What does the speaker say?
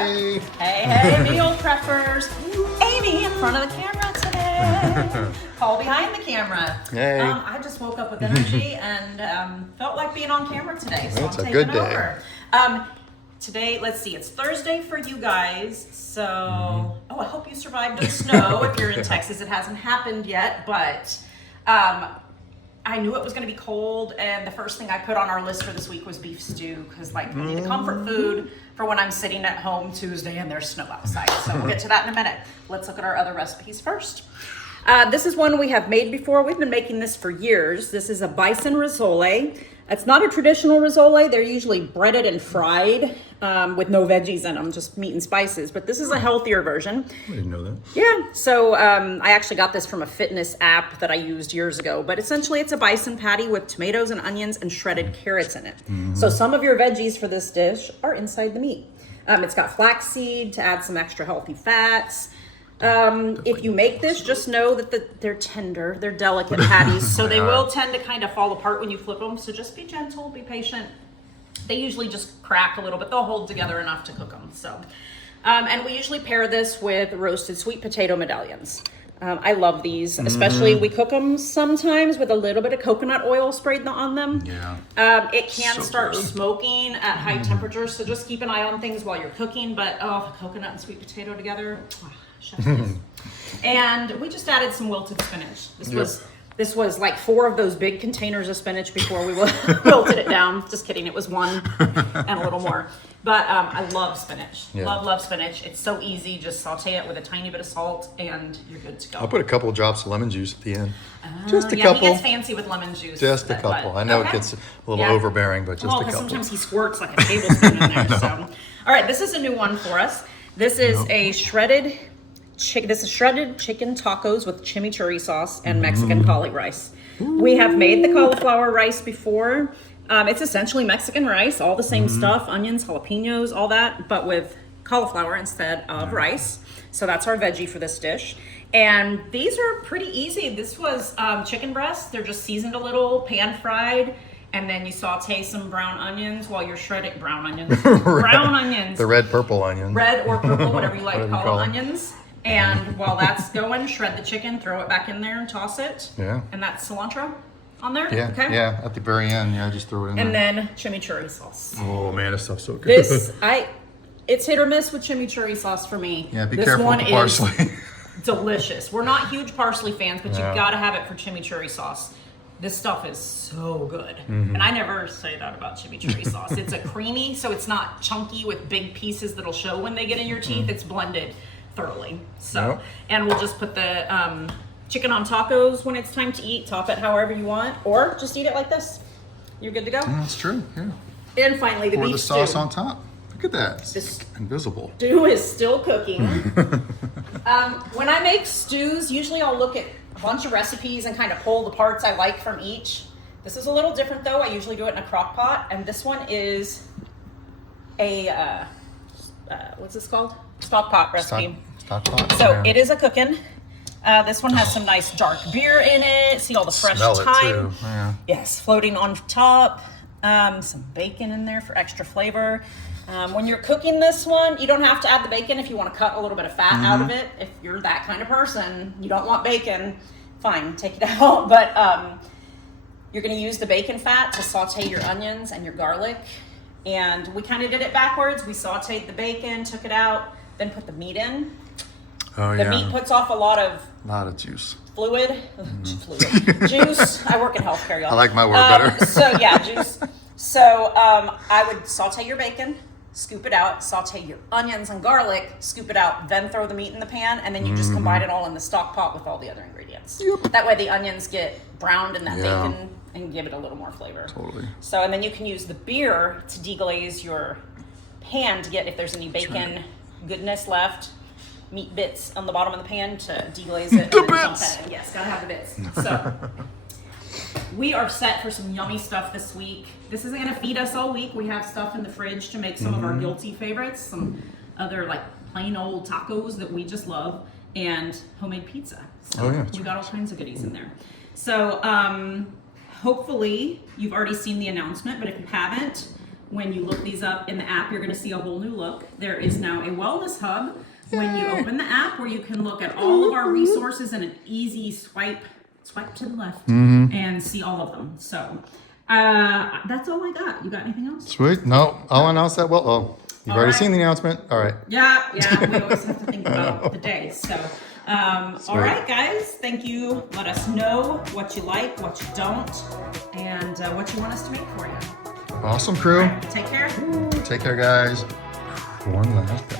Hey. Hey, meal preppers. Amy in front of the camera today. Paul behind the camera. Hey. I just woke up with energy and felt like being on camera today, so It's I'm a taking good day. over. Today, let's see, it's Thursday for you guys, so, I hope you survived the snow. If you're in Texas, it hasn't happened yet, but I knew it was going to be cold, and the first thing I put on our list for this week was beef stew, because I need a comfort food for when I'm sitting at home Tuesday and there's snow outside. So we'll get to that in a minute. Let's look at our other recipes first. This is one we have made before. We've been making this for years. This is a Bison Rissoles. It's not a traditional rissoles. They're usually breaded and fried with no veggies in them, just meat and spices. But this is a healthier version. I didn't know that. Yeah, so I actually got this from a fitness app that I used years ago. But essentially, it's a bison patty with tomatoes and onions and shredded carrots in it. So some of your veggies for this dish are inside the meat. It's got flaxseed to add some extra healthy fats. If you make this, just know that they're tender, they're delicate patties, so they will tend to kind of fall apart when you flip them. So just be gentle, be patient. They usually just crack a little bit. They'll hold together enough to cook them. So, and we usually pair this with roasted sweet potato medallions. I love these, especially we cook them sometimes with a little bit of coconut oil sprayed on them. Yeah. It can So start good. smoking at high temperatures, so just keep an eye on things while you're cooking. But the coconut and sweet potato together, chef's kiss. And we just added some wilted spinach. This was like 4 of those big containers of spinach before we wilted it down. Just kidding, it was 1 and a little more. But I love spinach. Yeah. Love spinach. It's so easy. Just saute it with a tiny bit of salt and you're good to go. I'll put a couple of drops of lemon juice at the end. Just a Yeah, couple. he gets fancy with lemon juice. Just a couple. I know it gets a little overbearing, but just a because couple. sometimes he squirts like a tablespoon in there. So, all right, this is a new one for us. This is a shredded chicken tacos with chimichurri sauce and Mexican cauli-rice. We have made the cauliflower rice before. It's essentially Mexican rice, all the same stuff, onions, jalapenos, all that, but with cauliflower instead of rice. So that's our veggie for this dish. And these are pretty easy. This was chicken breasts. They're just seasoned a little, pan fried, and then you saute some brown onions while you're shredding brown onions. Brown onions. The red purple onion. Red or purple, whatever you like to Whatever you call call it, it. onions. And while that's going, shred the chicken, throw it back in there and toss it. Yeah. And that's cilantro on there. Yeah. Okay. Yeah. At the very end, just throw it in And there. then chimichurri sauce. Oh man, this stuff's so good. It's hit or miss with chimichurri sauce for me. Yeah, be this careful one with the parsley. is delicious. We're not huge parsley fans, but Yeah. you've got to have it for chimichurri sauce. This stuff is so good. And I never say that about chimichurri sauce. It's a creamy, so it's not chunky with big pieces that'll show when they get in your teeth. It's blended thoroughly. So, Yep. and we'll just put the chicken on tacos when it's time to eat. Top it however you want, or just eat it like this. You're good to go. That's true. Yeah. And finally, the Pour beef the sauce stew. on top. Look at that. It's This- invisible. Stew is still cooking. When I make stews, usually I'll look at a bunch of recipes and kind of pull the parts I like from each. This is a little different though. I usually do it in a crock pot, and this one is a what's this called? Stock pot recipe. Stock pot. So yeah. it is a cooking. This one has some nice dark beer in it. See all the fresh Smell it thyme. too. Yeah. Yes, floating on top. Some bacon in there for extra flavor. When you're cooking this one, you don't have to add the bacon if you want to cut a little bit of fat out of it. If you're that kind of person, you don't want bacon, fine, take it out. But you're going to use the bacon fat to saute your onions and your garlic. And we kind of did it backwards. We sauteed the bacon, took it out, then put the meat in. Oh The yeah. meat puts off a lot of lot of juice. fluid, juice. I work in healthcare, y'all. I like my word better. So yeah, juice. So I would saute your bacon, scoop it out, saute your onions and garlic, scoop it out, then throw the meat in the pan, and then you just combine it all in the stock pot with all the other ingredients. Yep. That way the onions get browned in that Yeah. bacon and give it a little more flavor. Totally. So, and then you can use the beer to deglaze your pan to get, if there's any bacon goodness left, meat bits on the bottom of the pan to deglaze it. The and then dump bits! that in. Yes, gotta have the bits. So, we are set for some yummy stuff this week. This isn't gonna feed us all week. We have stuff in the fridge to make some of our guilty favorites, some other like plain old tacos that we just love, and homemade pizza. So Oh, yeah. we got all kinds of goodies in there. So hopefully you've already seen the announcement, but if you haven't, When you look these up in the app, you're going to see a whole new look. There is now a wellness hub when you open the app where you can look at all of our resources in an easy swipe to the left, and see all of them. So that's all I got. You got anything else? Sweet. No, I'll announce that. Well, oh, you've already seen the announcement. All right. Yeah, we always have to think about the day. So, all right, guys, thank you. Let us know what you like, what you don't, and what you want us to make for you. Awesome, crew. Take care. Take care, guys. One last.